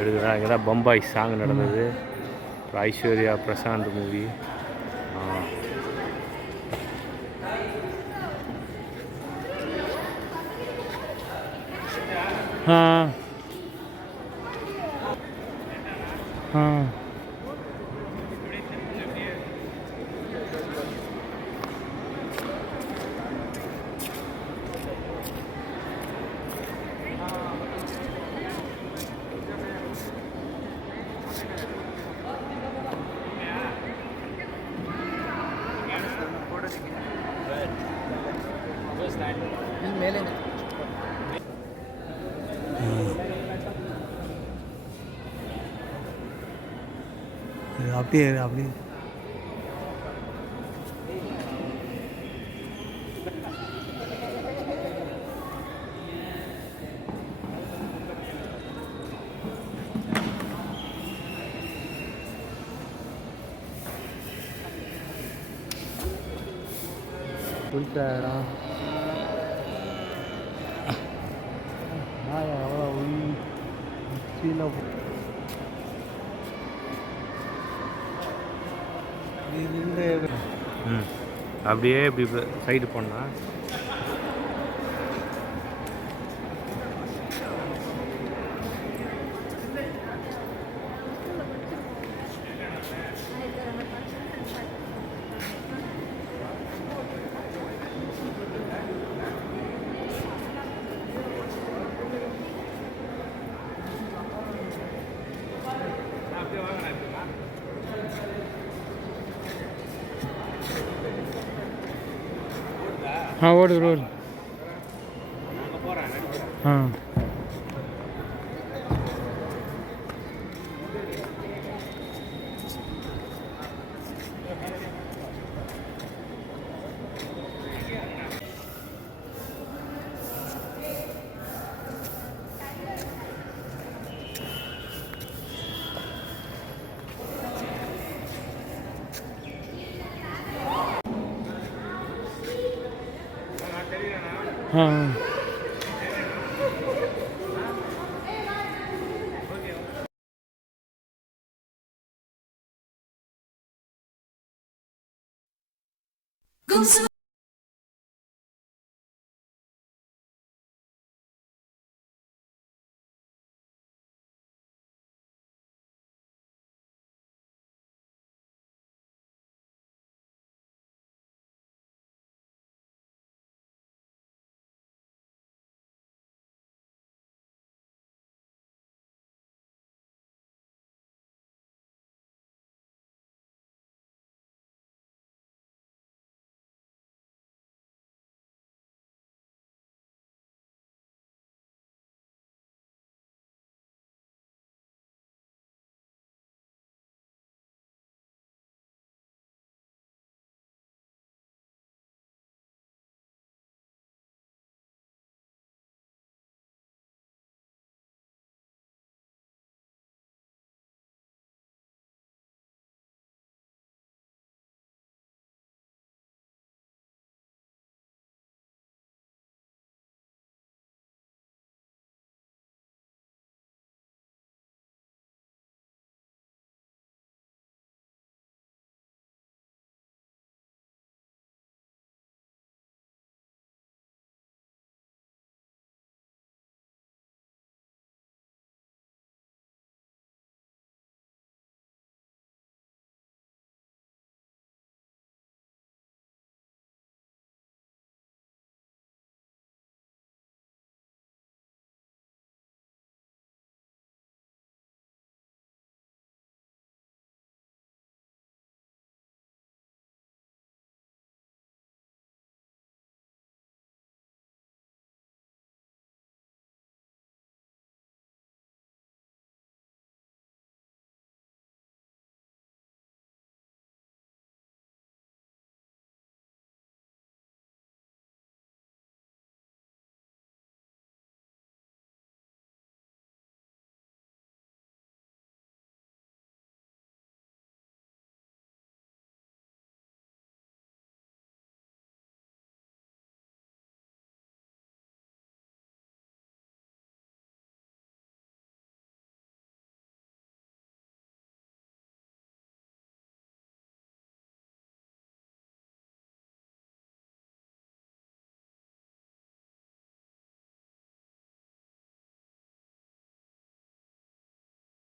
எடுக்கிறா இங்கே தான் பம்பாய் சாங் நடந்தது. அப்புறம் ஐஸ்வர்யா பிரசாந்த் மூவி ஆ. ಮೇಲೆ அப்படியே அப்படியே குளிச்ச இடம் காய எவ்வளோ உய் கீழே அப்படியே இப்படி சைடு போனால் ஆ ஓடுது ஓடுது ஆ. うん。ゴンス